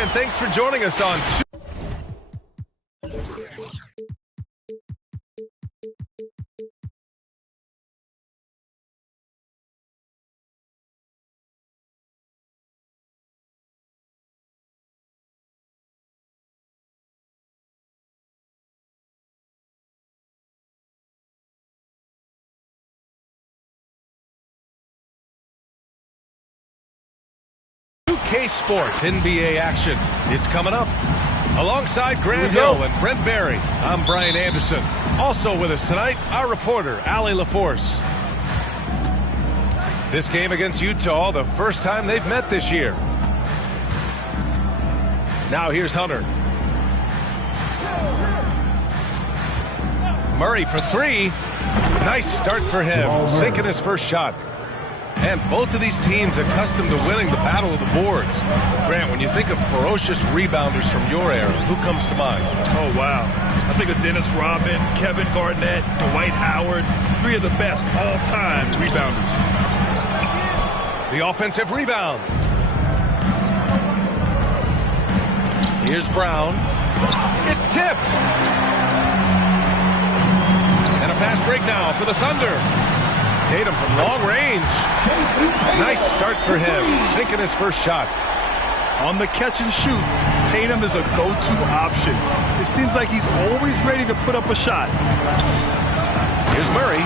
Brian, thanks for joining us on Ps5 Sports NBA action. It's coming up. Alongside Grant Hill and Brent Barry, I'm Brian Anderson. Also with us tonight, our reporter, Allie LaForce. This game against Utah, the first time they've met this year. Now here's Hunter. Murray for three. Nice start for him, sinking his first shot. And both of these teams accustomed to winning the battle of the boards. Grant, when you think of ferocious rebounders from your era, who comes to mind? Oh, wow. I think of Dennis Rodman, Kevin Garnett, Dwight Howard, three of the best all-time rebounders. The offensive rebound. Here's Brown. It's tipped. And a fast break now for the Thunder. Tatum from long range. Nice start for him, sinking his first shot. On the catch and shoot, Tatum is a go-to option. It seems like he's always ready to put up a shot. Here's Murray.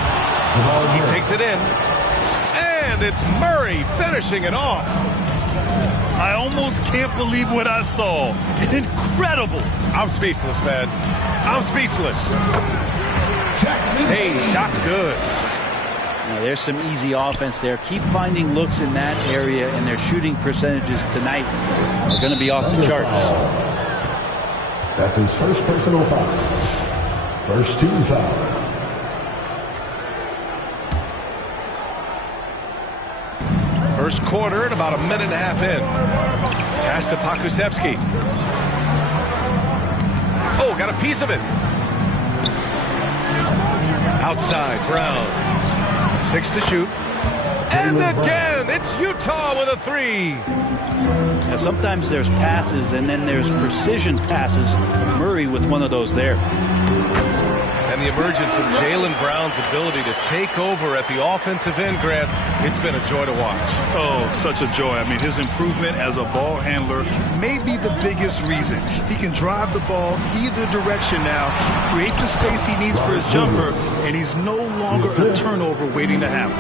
He takes it in. And it's Murray finishing it off. I almost can't believe what I saw. Incredible. I'm speechless, man. I'm speechless. Hey, shot's good. Now, there's some easy offense there. Keep finding looks in that area, and their shooting percentages tonight are going to be off the charts. That's his first personal foul. First team foul. First quarter and about a minute and a half in. Pass to Pokusevski. Oh, got a piece of it. Outside, Brown. 6 to shoot. And again, it's Utah with a three. Now, sometimes there's passes, and then there's precision passes. Murray with one of those there. And the emergence of Jaylen Brown's ability to take over at the offensive end, Grant, it's been a joy to watch. Oh, such a joy. I mean, his improvement as a ball handler may be the biggest reason. He can drive the ball either direction now, create the space he needs for his jumper, and he's no longer a turnover waiting to happen.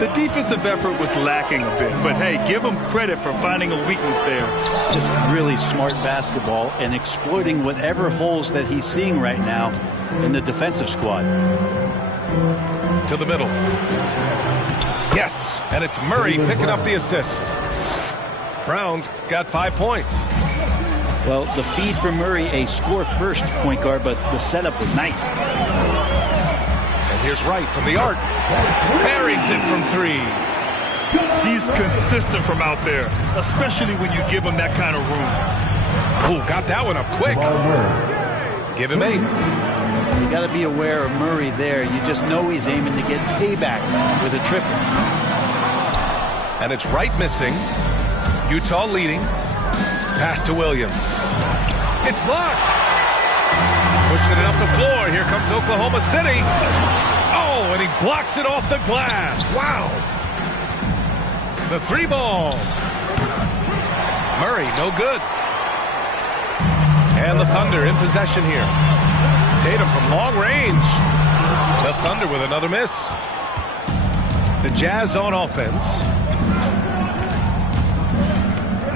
The defensive effort was lacking a bit, but hey, give him credit for finding a weakness there. Just really smart basketball and exploiting whatever holes that he's seeing right now in the defensive squad. To the middle. Yes, and it's Murray picking up the assist. Brown's got 5 points. Well, the feed for Murray, a score-first point guard, but the setup was nice. And here's Wright from the arc. Buries it from three. He's consistent from out there, especially when you give him that kind of room. Oh, got that one up quick. Give him 8. You got to be aware of Murray there. You just know he's aiming to get payback with a triple. And it's Wright missing. Utah leading. Pass to Williams. It's blocked. Pushing it up the floor. Here comes Oklahoma City. Oh, and he blocks it off the glass. Wow. The three ball. Murray, no good. And the Thunder in possession here. Tatum from long range. The Thunder with another miss. The Jazz on offense.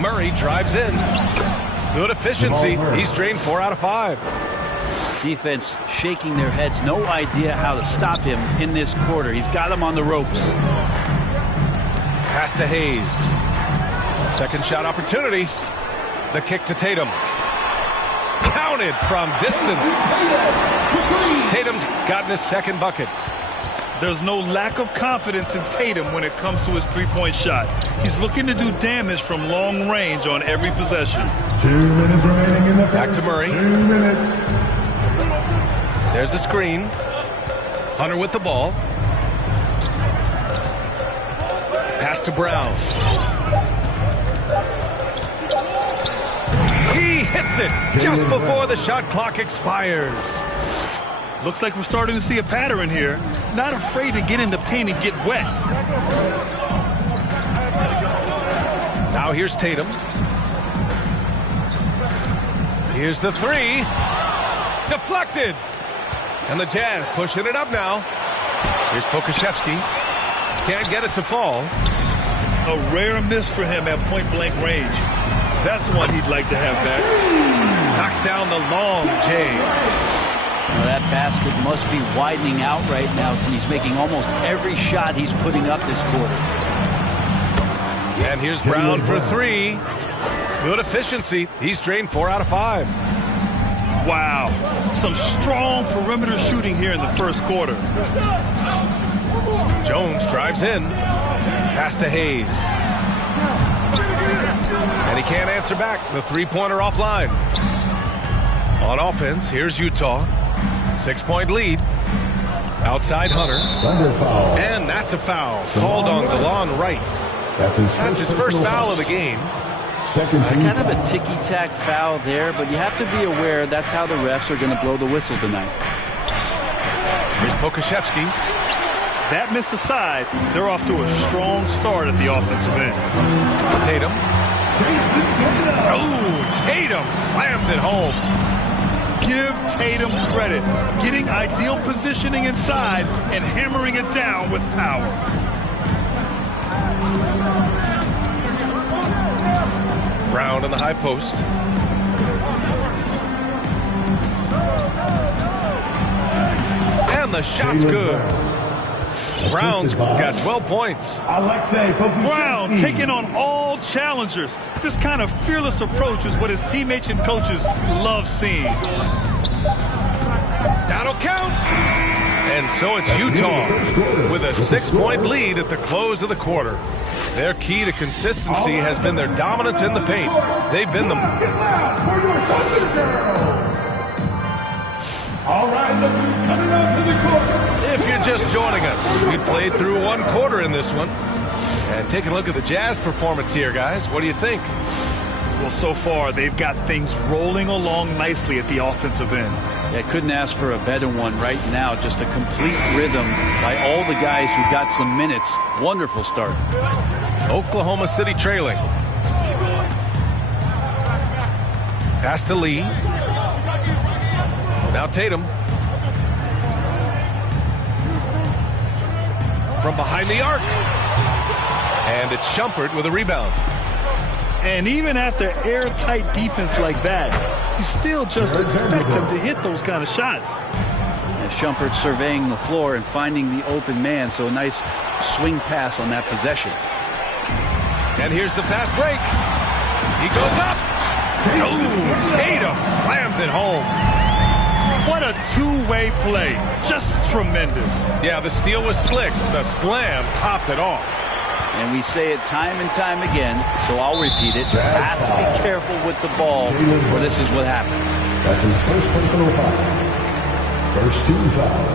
Murray drives in. Good efficiency. He's drained 4 out of 5. Defense shaking their heads. No idea how to stop him in this quarter. He's got him on the ropes. Pass to Hayes. Second shot opportunity. The kick to Tatum. Counted from distance. Tatum's gotten his second bucket. There's no lack of confidence in Tatum when it comes to his three-point shot. He's looking to do damage from long range on every possession. 2 minutes remaining in the first. Back to Murray. 2 minutes. There's a screen. Hunter with the ball. Pass to Brown. it just before the shot clock expires. Looks like we're starting to see a pattern here. Not afraid to get in the paint and get wet. Now here's Tatum. Here's the three. Deflected. And the Jazz pushing it up now. Here's Pokashevsky. Can't get it to fall. A rare miss for him at point-blank range. That's one he'd like to have back. Knocks down the long J. Well, that basket must be widening out right now. He's making almost every shot he's putting up this quarter. And here's Brown for three. Good efficiency. He's drained 4 out of 5. Wow. Some strong perimeter shooting here in the first quarter. Jones drives in. Pass to Hayes. And he can't answer back. The three-pointer offline. On offense, here's Utah. 6-point lead. Outside Hunter. And that's a foul. Called on DeLon Wright. That's his first foul of the game. Second team Kind of a ticky-tack foul there, but you have to be aware that's how the refs are going to blow the whistle tonight. Here's Pokashevsky. That miss aside, they're off to a strong start at the offensive end. Tatum. Oh, Tatum slams it home. Give Tatum credit. Getting ideal positioning inside and hammering it down with power. Brown in the high post. And the shot's good. Brown's got 12 points. Brown taking on all challengers. This kind of fearless approach is what his teammates and coaches love seeing. That'll count. And so it's Utah with a 6-point lead at the close of the quarter. Their key to consistency has been their dominance in the paint. They've been the... All right, look who's coming out to the court. If you're just joining us, we played through one quarter in this one. And take a look at the Jazz performance here, guys. What do you think? Well, so far, they've got things rolling along nicely at the offensive end. Yeah, couldn't ask for a better one right now. Just a complete rhythm by all the guys who got some minutes. Wonderful start. Oklahoma City trailing. Pass to Lee. Now Tatum. From behind the arc. And it's Shumpert with a rebound. And even after airtight defense like that, you still just expect him to hit those kind of shots. And Shumpert surveying the floor and finding the open man, so a nice swing pass on that possession. And here's the fast break. He goes up. Oh, Tatum slams it home. What a two-way play. Just tremendous. Yeah, the steal was slick. The slam topped it off. And we say it time and time again, so I'll repeat it. You have to be careful with the ball, or this is what happens. That's his first personal foul. First team foul.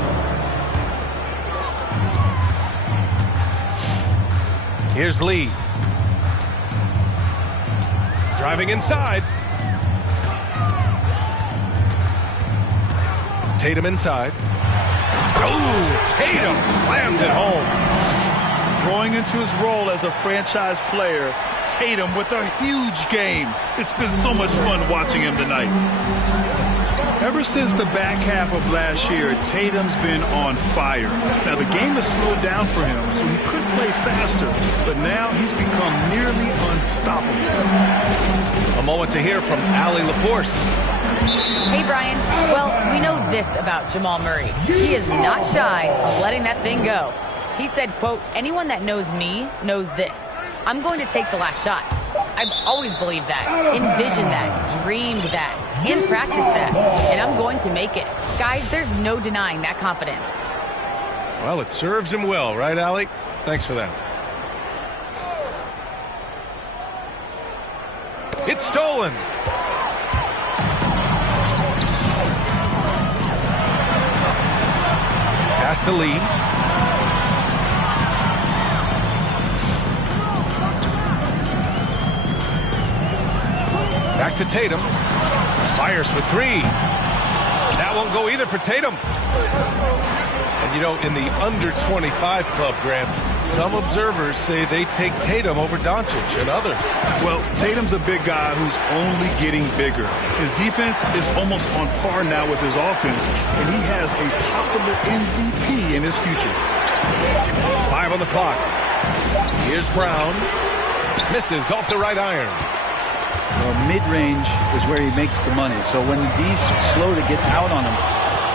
Here's Lee. Driving inside. Tatum inside. Oh, Tatum slams it home. Growing into his role as a franchise player, Tatum with a huge game. It's been so much fun watching him tonight. Ever since the back half of last year, Tatum's been on fire. Now, the game has slowed down for him, so he could play faster, but now he's become nearly unstoppable. A moment to hear from Allie LaForce. Hey, Brian. Well, we know this about Jamal Murray. He is not shy of letting that thing go. He said, quote, anyone that knows me knows this. I'm going to take the last shot. I've always believed that, envisioned that, dreamed that, and practiced that. And I'm going to make it. Guys, there's no denying that confidence. Well, it serves him well, right, Allie? Thanks for that. It's stolen. Pass to Lee. Back to Tatum. Fires for three. That won't go either for Tatum. And you know, in the under 25 club, Grant, some observers say they take Tatum over Doncic and others. Well, Tatum's a big guy who's only getting bigger. His defense is almost on par now with his offense, and he has a possible MVP in his future. 5 on the clock. Here's Brown. Misses off the right iron. Well, mid-range is where he makes the money. So when the D's slow to get out on him,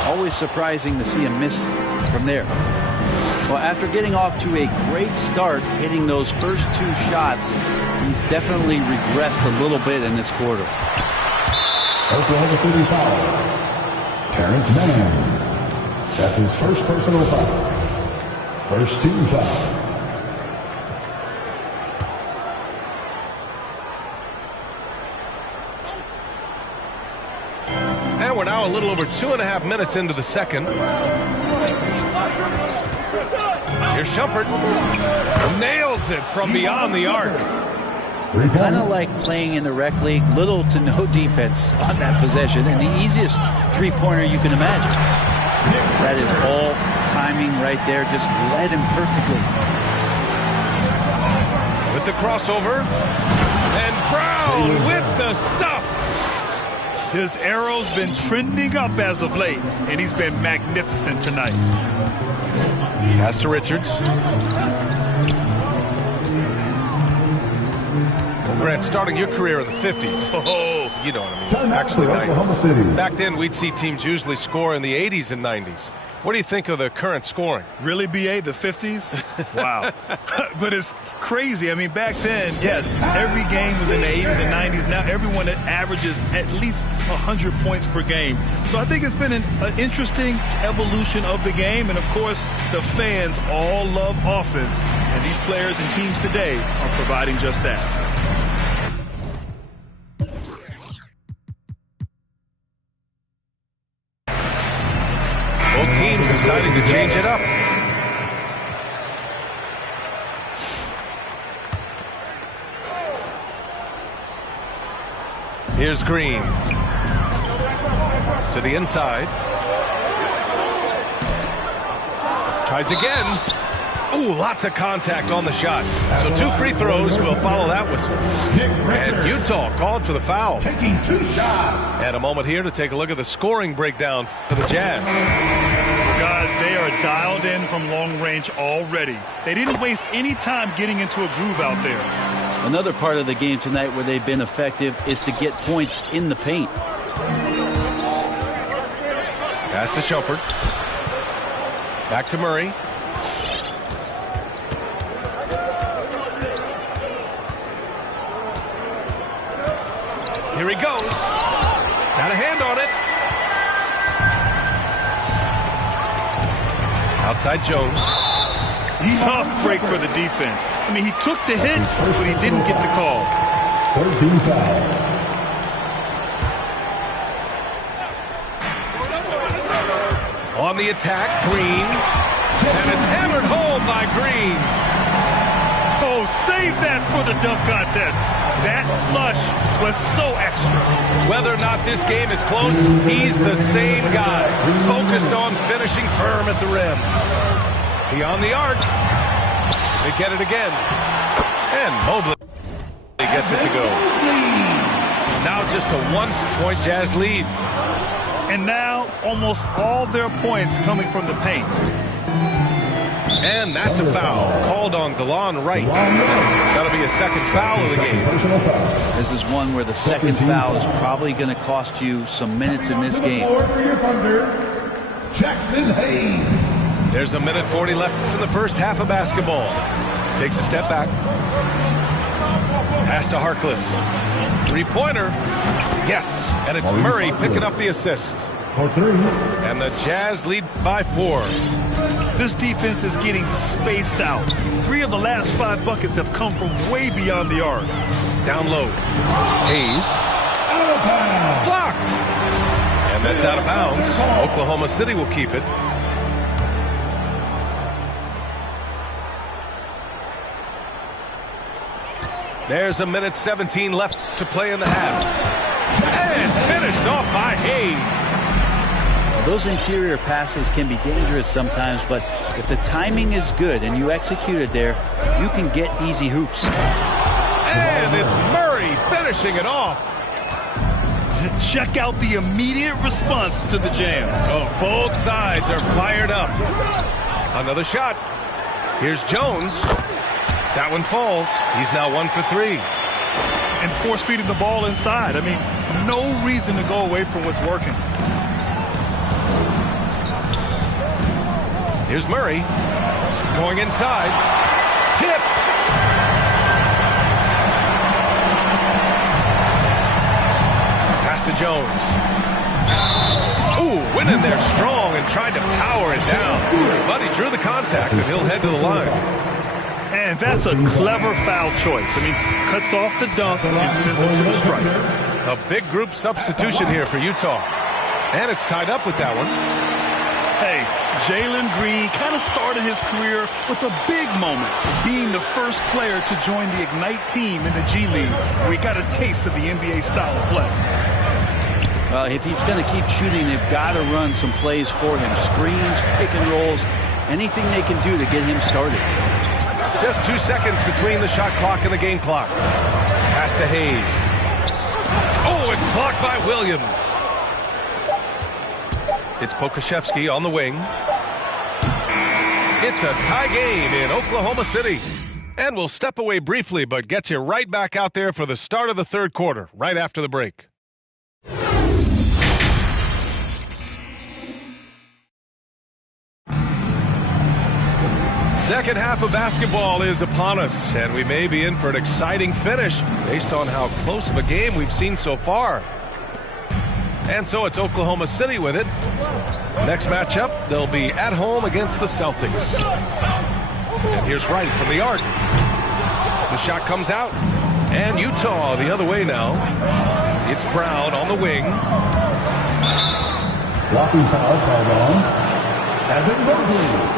always surprising to see him miss from there. Well, after getting off to a great start, hitting those first 2 shots, he's definitely regressed a little bit in this quarter. Oklahoma City foul. Terrence Mann. That's his first personal foul. First team foul. And we're now a little over 2.5 minutes into the second. Here's Shumpert. Nails it from beyond the arc. Kind of like playing in the rec league, little to no defense on that possession, and the easiest three-pointer you can imagine. That is all timing right there, just led him perfectly. With the crossover, and Brown with the stuff. His arrow's been trending up as of late, and he's been magnificent tonight. Pass to Richards. Well, Grant, starting your career in the 50s. Oh, you know what I mean. Time out Actually, for Oklahoma City. back then, we'd see teams usually score in the 80s and 90s. What do you think of the current scoring? Really, BA, the 50s? Wow. But it's crazy. I mean, back then, yes, every game was in the 80s and 90s. Now everyone averages at least 100 points per game. So I think it's been an interesting evolution of the game. And, of course, the fans all love offense. And these players and teams today are providing just that. Both teams deciding to change it up. Here's Green. To the inside. Tries again. Ooh, lots of contact on the shot. So 2 free throws will follow that whistle. And Utah called for the foul. Taking 2 shots. And a moment here to take a look at the scoring breakdown for the Jazz. Guys, they are dialed in from long range already. They didn't waste any time getting into a groove out there. Another part of the game tonight where they've been effective is to get points in the paint. Pass to Shumpert. Back to Murray. Here he goes. Got a hand on it. Outside Jones. Tough break for the defense. I mean, he took the hit, but he didn't get the call. 13 foul. On the attack, Green. And it's hammered home by Green. Oh, save that for the dunk contest. That flush was so extra. Whether or not this game is close, he's the same guy. Focused on finishing firm at the rim. Beyond the arc. They get it again. And Mobley gets it to go. Now just a 1-point Jazz lead. And now almost all their points coming from the paint. And that's a foul called on DeLon Wright. That'll be a second foul of the game. This is one where the second foul is probably going to cost you some minutes in this game. Jackson Hayes. There's a minute 40 left in the first half of basketball. Takes a step back. Pass to Harkless. Three-pointer. Yes, and it's Murray picking up the assist. For 3. And the Jazz lead by 4. This defense is getting spaced out. 3 of the last 5 buckets have come from way beyond the arc. Down low. Hayes. Out of bounds. Blocked. And that's out of bounds. Oklahoma City will keep it. There's a minute 17 left to play in the half. And finished off by Hayes. Those interior passes can be dangerous sometimes, but if the timing is good and you execute it there, you can get easy hoops. And it's Murray finishing it off. Check out the immediate response to the jam. Oh, both sides are fired up. Another shot. Here's Jones. That one falls. He's now 1 for 3. And force feeding the ball inside. I mean, no reason to go away from what's working. Here's Murray. Going inside. Tipped. Pass to Jones. Ooh, went in there strong and tried to power it down. But he drew the contact and he'll head to the line. And that's a clever foul choice. I mean, cuts off the dunk and sends it to the strike. A big group substitution here for Utah. And it's tied up with that one. Hey, Jalen Green kind of started his career with a big moment, being the first player to join the Ignite team in the G League, where he got a taste of the NBA style of play. Well, if he's going to keep shooting, they've got to run some plays for him. Screens, pick and rolls, anything they can do to get him started. Just 2 seconds between the shot clock and the game clock. Pass to Hayes. Oh, it's blocked by Williams. It's Pokusevski on the wing. It's a tie game in Oklahoma City. And we'll step away briefly, but get you right back out there for the start of the third quarter, right after the break. Second half of basketball is upon us, and we may be in for an exciting finish based on how close of a game we've seen so far. And so it's Oklahoma City with it. Next matchup, they'll be at home against the Celtics. And here's Wright from the arc. The shot comes out. And Utah the other way now. It's Brown on the wing. Blocking foul called on Evan Mobley.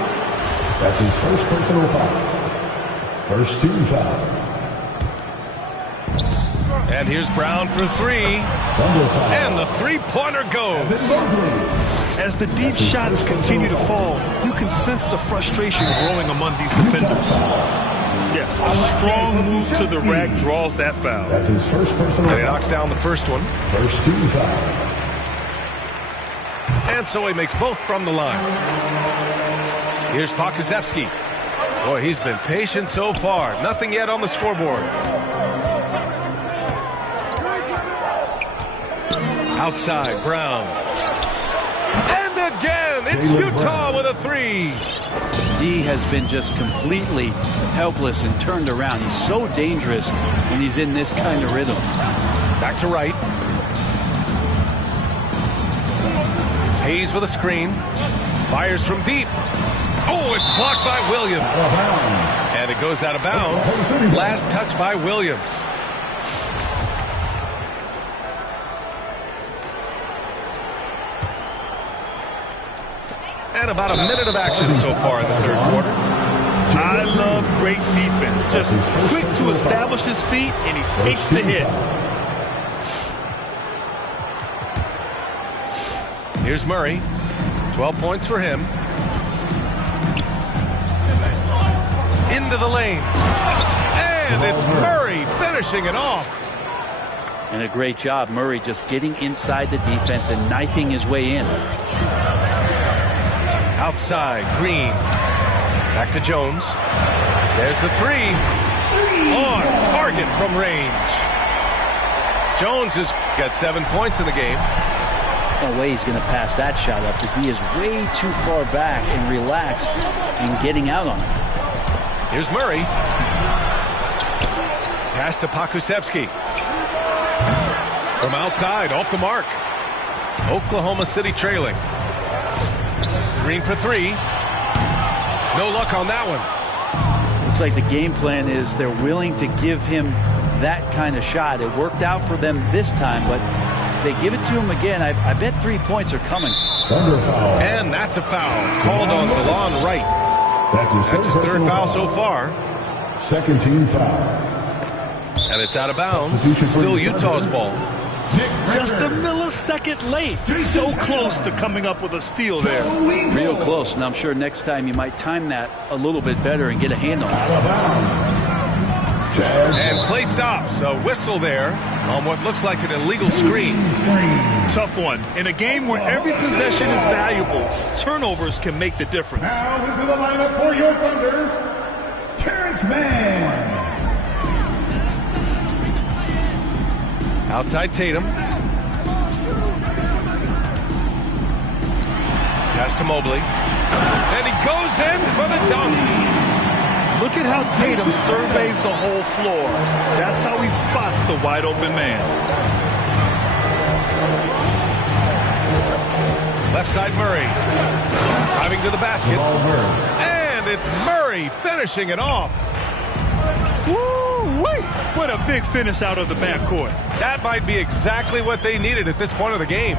That's his first personal foul. First team foul. And here's Brown for three. And the three-pointer goes. As the deep shots continue to fall, you can sense the frustration growing among these defenders. Yeah, a strong move to the rack draws that foul. That's his first personal foul. And he knocks down the first one. First team foul. And so he makes both from the line. Here's Pokusevski. Boy, he's been patient so far. Nothing yet on the scoreboard. Outside, Brown. And again, it's Utah with a three. D has been just completely helpless and turned around. He's so dangerous when he's in this kind of rhythm. Back to Wright. Hayes with a screen. Fires from deep. Oh, it's blocked by Williams. And it goes out of bounds. Last touch by Williams. And about a minute of action so far in the third quarter. I love great defense. Just quick to establish his feet, and he takes the hit. Here's Murray. 12 points for him. Into the lane. And it's Murray finishing it off. And a great job, Murray just getting inside the defense and knifing his way in. Outside, Green. Back to Jones. There's the three. On target from range. Jones has got 7 points in the game. No way he's going to pass that shot up. The D is way too far back and relaxed in getting out on him. Here's Murray. Pass to Pokusevski. From outside, off the mark. Oklahoma City trailing. Green for three. No luck on that one. Looks like the game plan is they're willing to give him that kind of shot. It worked out for them this time, but if they give it to him again, I bet 3 points are coming. And that's a foul. Called on DeLon Wright. That's his third foul so far. Second team foul. And it's out of bounds. Still Utah's ball. Just a millisecond late. So close to coming up with a steal there. Real close, and I'm sure next time you might time that a little bit better and get a hand on it. And play stops. A whistle there on what looks like an illegal screen. Tough one. In a game where every possession is valuable, turnovers can make the difference. Now into the lineup for your Thunder, Terrence Mann. Outside Tatum. Pass to Mobley. And he goes in for the dunk. Look at how Tatum surveys the whole floor. That's how he spots the wide open man. Left side Murray. Driving to the basket. And it's Murray finishing it off. Woo-wee! What a big finish out of the backcourt. That might be exactly what they needed at this point of the game.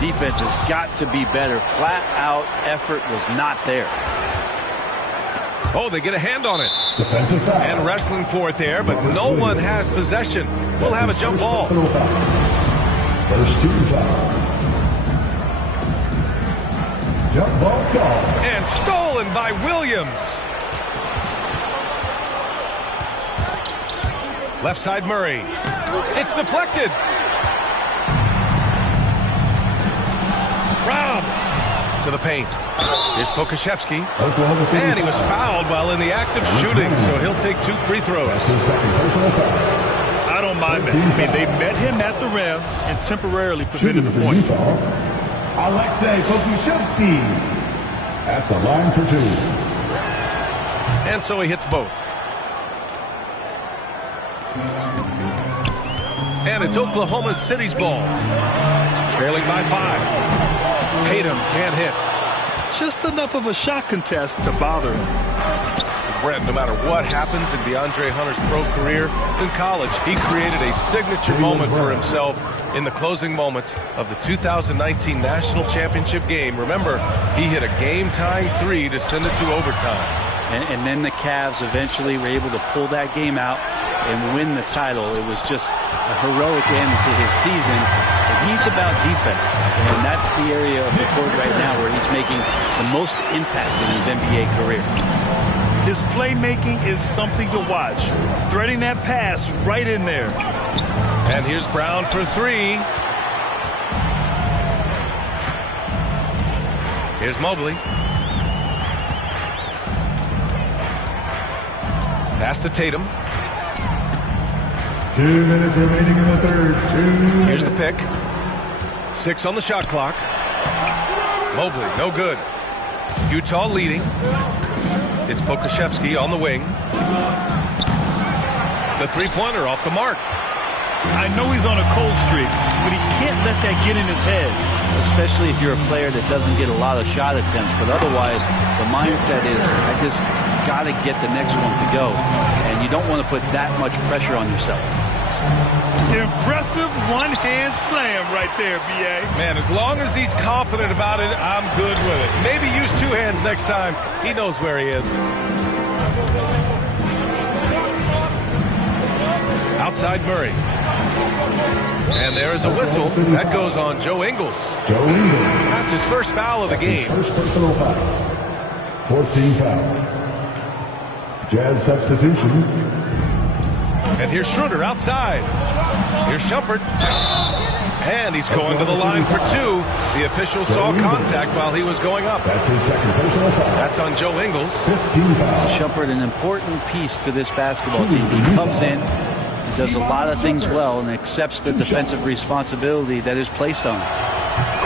Defense has got to be better. Flat out effort was not there. Oh, they get a hand on it. Defensive foul. And wrestling for it there, but no one has possession. We'll have a jump ball. First team foul. Jump ball call. And stolen by Williams. Left side Murray. It's deflected. Robbed. To the paint. Here's Pokashevsky. And he was fouled while in the act of shooting, so he'll take 2 free throws. That's his second personal foul. I don't mind that. I mean, they met him at the rim and temporarily prevented the points. Alexei Pokashevsky at the line for 2. And so he hits both. And it's Oklahoma City's ball. Trailing by 5. Tatum can't hit. Just enough of a shot contest to bother him. Brent, no matter what happens in DeAndre Hunter's pro career, in college, he created a signature moment for himself in the closing moments of the 2019 National Championship game. Remember, he hit a game-tying 3 to send it to overtime. And then the Cavs eventually were able to pull that game out and win the title. It was just a heroic end to his season. But he's about defense, and that's the area of the court right now where he's making the most impact in his NBA career. His playmaking is something to watch. Threading that pass right in there. And here's Brown for 3. Here's Mobley. Pass to Tatum. 2 minutes remaining in the third. 2 minutes. Here's the pick. 6 on the shot clock. Mobley, no good. Utah leading. It's Pokashevsky on the wing. The three-pointer off the mark. I know he's on a cold streak, but he can't let that get in his head. Especially if you're a player that doesn't get a lot of shot attempts. But otherwise, the mindset is, I just got to get the next one to go. And you don't want to put that much pressure on yourself. Impressive one-hand slam right there, B.A. Man, as long as he's confident about it, I'm good with it. Maybe use 2 hands next time. He knows where he is. Outside Murray. And there is a whistle. That goes on Joe Ingles. Joe Ingles. That's his first foul of the game. First personal foul. 14 foul. Jazz substitution. And here's Schroeder outside. Here's Shumpert. And he's going to the line for 2. The official saw contact while he was going up. That's his second personal foul. That's on Joe Ingles. 15 foul. Shumpert, an important piece to this basketball team. He comes in, does a lot of things well, and accepts the defensive responsibility that is placed on him.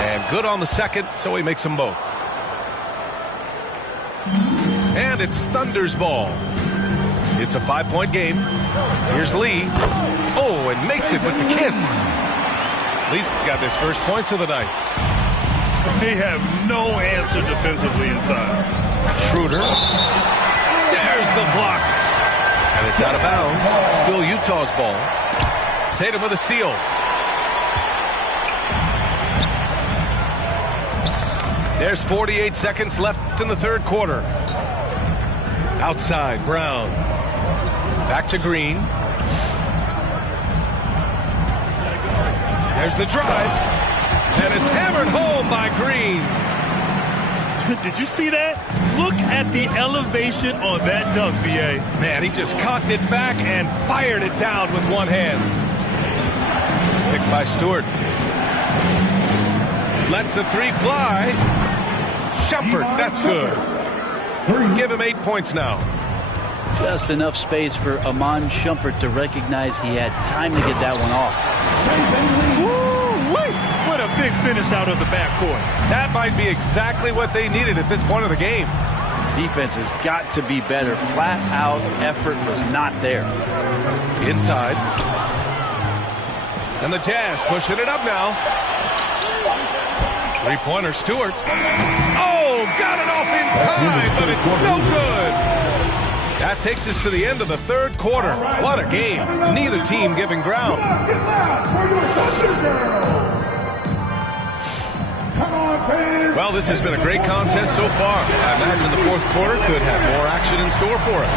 And good on the second, so he makes them both. And it's Thunder's ball. It's a 5-point game. Here's Lee. Oh, and makes it with the kiss. Lee's got his first points of the night. They have no answer defensively inside. Schroeder. There's the block. And it's out of bounds. Still Utah's ball. Tatum with a steal. There's 48 seconds left in the third quarter. Outside, Brown. Back to Green. There's the drive. And it's hammered home by Green. Did you see that? Look at the elevation on that dunk, B.A. Man, he just cocked it back and fired it down with one hand. Picked by Stewart. Lets the three fly. Shumpert, that's good. Give him 8 points now. Just enough space for Iman Shumpert to recognize he had time to get that one off. Woo-wee! What a big finish out of the backcourt. That might be exactly what they needed at this point of the game. Defense has got to be better. Flat out effort was not there. Inside. And the Jazz pushing it up now. Three-pointer, Stewart. Oh, got it off in time, but it's no good. That takes us to the end of the third quarter. What a game. Neither team giving ground. Well, this has been a great contest so far. I imagine the fourth quarter could have more action in store for us.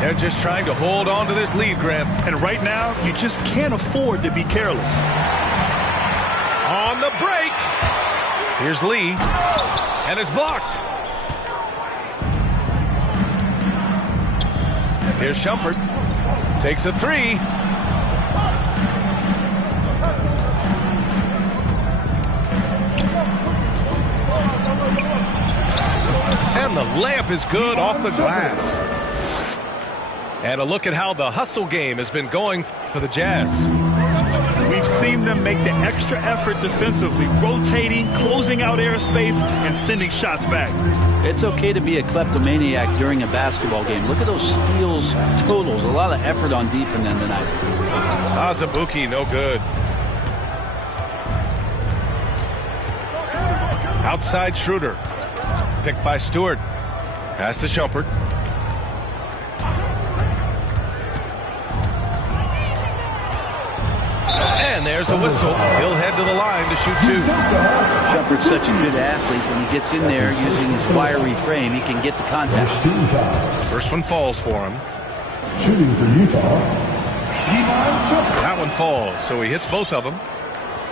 They're just trying to hold on to this lead, Grant. And right now, you just can't afford to be careless. On the break. Here's Lee. And it's blocked. Here's Shumpert. Takes a three. And the layup is good off the glass. And a look at how the hustle game has been going for the Jazz. We've seen them make the extra effort defensively, rotating, closing out airspace, and sending shots back. It's okay to be a kleptomaniac during a basketball game. Look at those steals totals. A lot of effort on deep in them tonight. Azubuike, no good. Outside Schroeder. Picked by Stewart. Pass to Shumpert. And there's a whistle. He'll head to the line to shoot two. Shumpert's such a good athlete. When he gets in there using his wiry frame, he can get the contact. First one falls for him. Shooting for Utah. That one falls, so he hits both of them.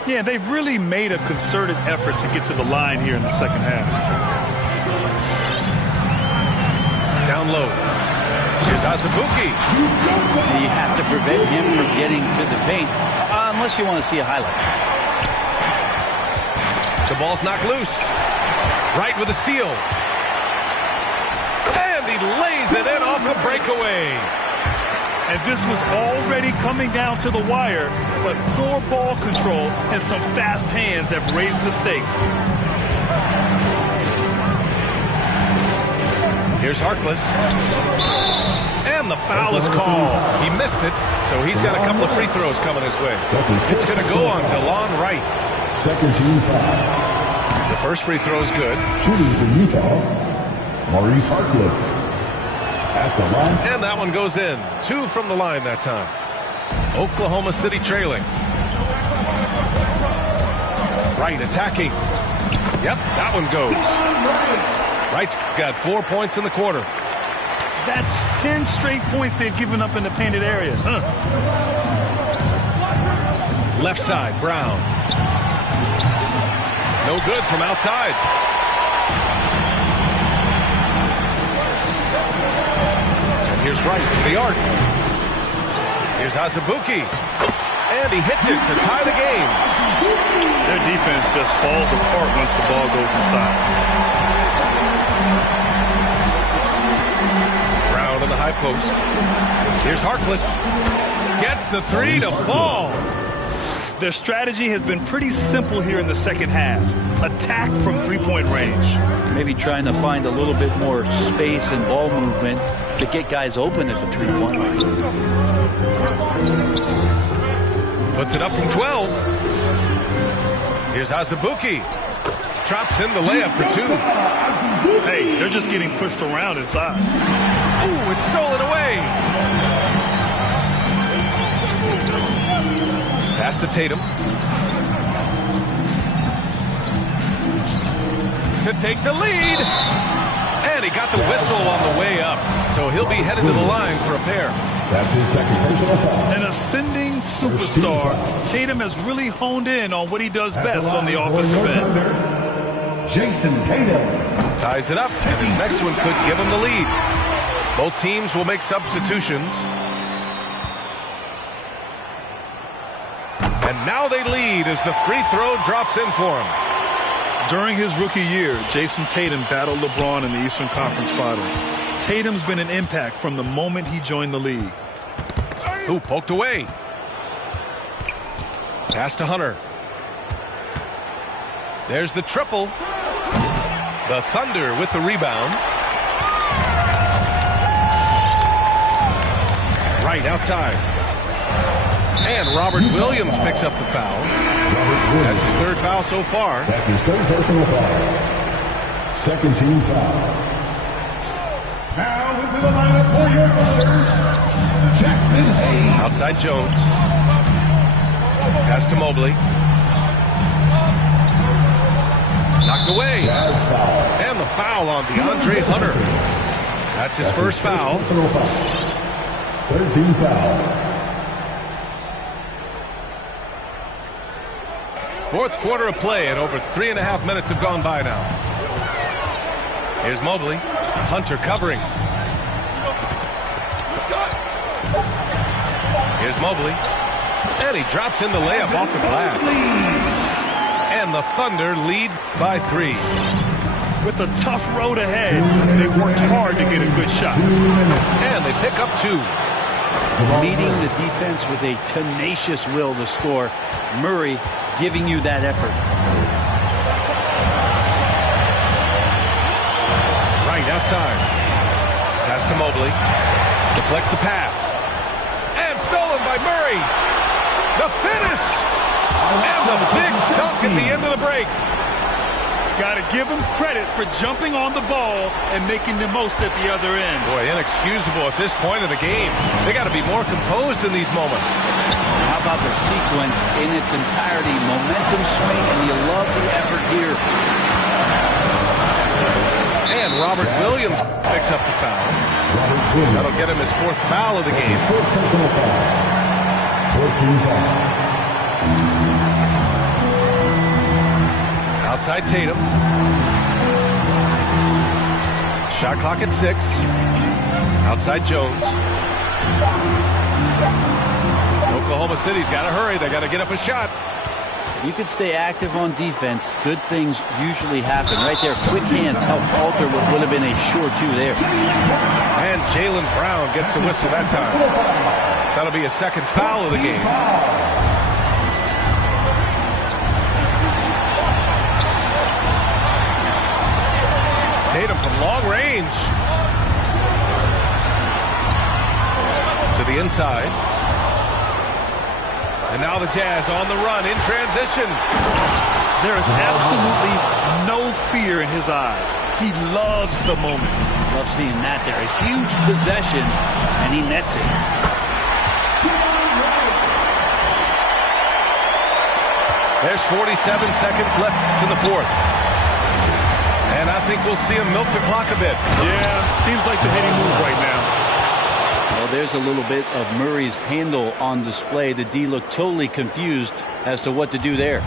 Yeah, they've really made a concerted effort to get to the line here in the second half. Down low. Here's Azubuike. You have to prevent him from getting to the paint, unless you want to see a highlight. The ball's knocked loose. Wright with a steal. And he lays it in off the breakaway. And this was already coming down to the wire, but poor ball control and some fast hands have raised the stakes. Here's Harkless. And the foul is called. He missed it, so he's got a couple of free throws coming his way. It's going to go on DeLon Wright. Second team foul. The first free throw is good. Shooting for Utah, Maurice Harkless. At the line. And that one goes in. 2 from the line that time. Oklahoma City trailing. Wright attacking. Yep, that one goes. Wright's got 4 points in the quarter. That's 10 straight points they've given up in the painted area. Left side, Brown. No good from outside. And here's Wright from the arc. Here's Azubuike. And he hits it to tie the game. Their defense just falls apart once the ball goes inside. Brown in the high post. Here's Harkless. Gets the three to fall. Their strategy has been pretty simple here in the second half. Attack from three-point range. Maybe trying to find a little bit more space and ball movement to get guys open at the three-point line. Puts it up from 12. Here's Azubuike. Drops in the layup for 2. Hey, they're just getting pushed around inside. Ooh, it's stolen away. Pass to Tatum. To take the lead. And he got the whistle on the way up. So he'll be headed to the line for a pair. That's his second personal foul. An ascending superstar. Tatum has really honed in on what he does best on the offensive end. Jason Tatum. Ties it up, and his next one could give him the lead. Both teams will make substitutions. And now they lead as the free throw drops in for him. During his rookie year, Jason Tatum battled LeBron in the Eastern Conference Finals. Tatum's been an impact from the moment he joined the league. Ooh, poked away. Pass to Hunter. There's the triple. The Thunder with the rebound. Right outside. And Robert Williams picks up the foul. That's his third foul so far. That's his third personal foul. Second team foul. Now into the lineup for your brother, Jackson Hayes. Outside Jones. Pass to Mobley. Knocked away. And the foul on DeAndre Hunter. That's his first foul. Personal foul. Third team foul. Fourth quarter of play, and over 3.5 minutes have gone by now. Here's Mobley. Hunter covering. Here's Mobley. And he drops in the layup off the glass. And the Thunder lead by 3. With a tough road ahead, they've worked hard to get a good shot. And they pick up 2. Meeting the defense with a tenacious will to score. Murray giving you that effort. Right outside. Pass to Mobley. Deflects the pass. And stolen by Murray. The finish. And the big dunk at the end of the break. Got to give him credit for jumping on the ball and making the most at the other end. Boy, inexcusable at this point of the game. They got to be more composed in these moments. How about the sequence in its entirety? Momentum swing, and you love the effort here. And Robert Williams picks up the foul. That'll get him his 4th foul of the game. Fourth personal foul. Fourth team foul. Outside Tatum. Shot clock at 6. Outside Jones. Oklahoma City's got to hurry. They got to get up a shot. You could stay active on defense. Good things usually happen. Right there, quick hands helped alter what would have been a sure 2 there. And Jaylen Brown gets a whistle that time. That'll be a second foul of the game. Tatum from long range. To the inside. And now the Jazz on the run in transition. There is absolutely no fear in his eyes. He loves the moment. Love seeing that there. A huge possession, and he nets it. There's 47 seconds left in the 4th. And I think we'll see him milk the clock a bit. Yeah, seems like the heady move right now. Well, there's a little bit of Murray's handle on display. The D looked totally confused as to what to do there.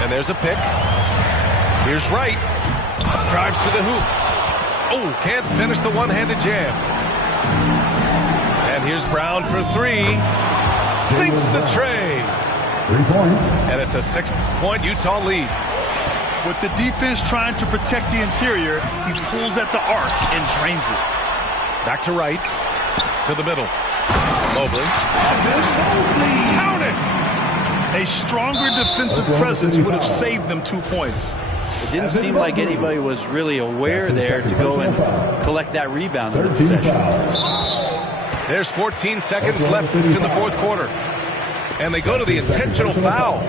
And there's a pick. Here's Wright. Drives to the hoop. Oh, can't finish the one-handed jam. And here's Brown for 3. Sinks the tray. 3 points. And it's a 6-point Utah lead. With the defense trying to protect the interior, he pulls at the arc and drains it. Back to Wright. To the middle. Mobley. Count it! A stronger defensive presence would have saved them 2 points. It didn't seem like anybody was really aware there to go and collect that rebound in the possession. There's 14 seconds left in the 4th quarter. And they go to the intentional foul.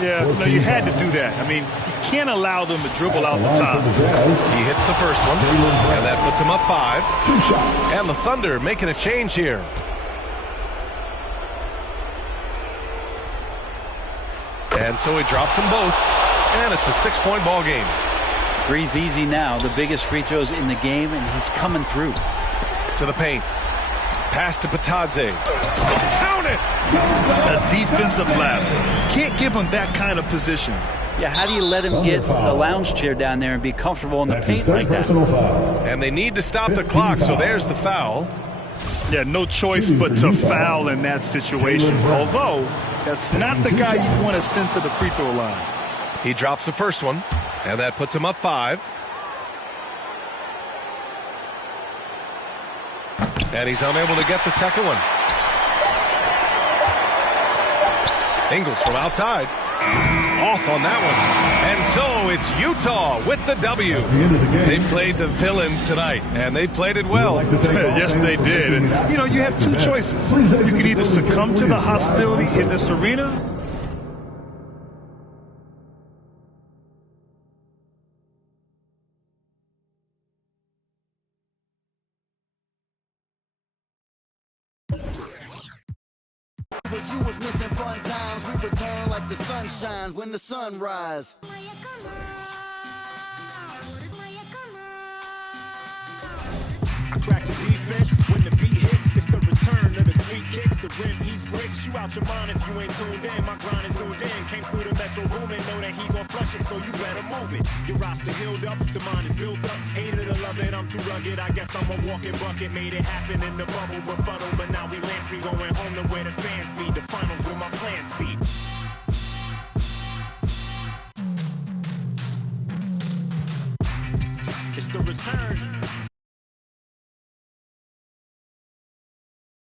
Yeah, no, you had to do that. I mean, you can't allow them to dribble out the top. He hits the first one, and that puts him up 5. 2 shots. And the Thunder making a change here. And so he drops them both, and it's a 6-point ball game. Breathe easy now. The biggest free throws in the game, and he's coming through. To the paint. Pass to Patadze. Count it! A defensive lapse. Can't give him that kind of position. Yeah, how do you let him get a lounge chair down there and be comfortable in the paint like that? And they need to stop the clock, so there's the foul. Yeah, no choice but to foul in that situation. Although, that's not the guy you want to send to the free throw line. He drops the first one, and that puts him up 5. And he's unable to get the second one. Ingles from outside. Off on that one. And so it's Utah with the W. They played the villain tonight, and they played it well. Yes, they did. And, you know, you have two choices. You can either succumb to the hostility in this arena, You was missing fun times. We return like the sun shines when the sun rise. I crack the defense when the beat hits. It's the return of the sweet kicks. The rim piece breaks you out your mind if you ain't tuned in. My grind is zoomed in. Came through the metro boom and know that he gon' flush it, so you better move it. Your roster healed up, the mind is built up. Hated to love it, I'm too rugged. I guess I'm a walking bucket. Made it happen in the bubble, but funnel. But now we land free, going home to where the fans be.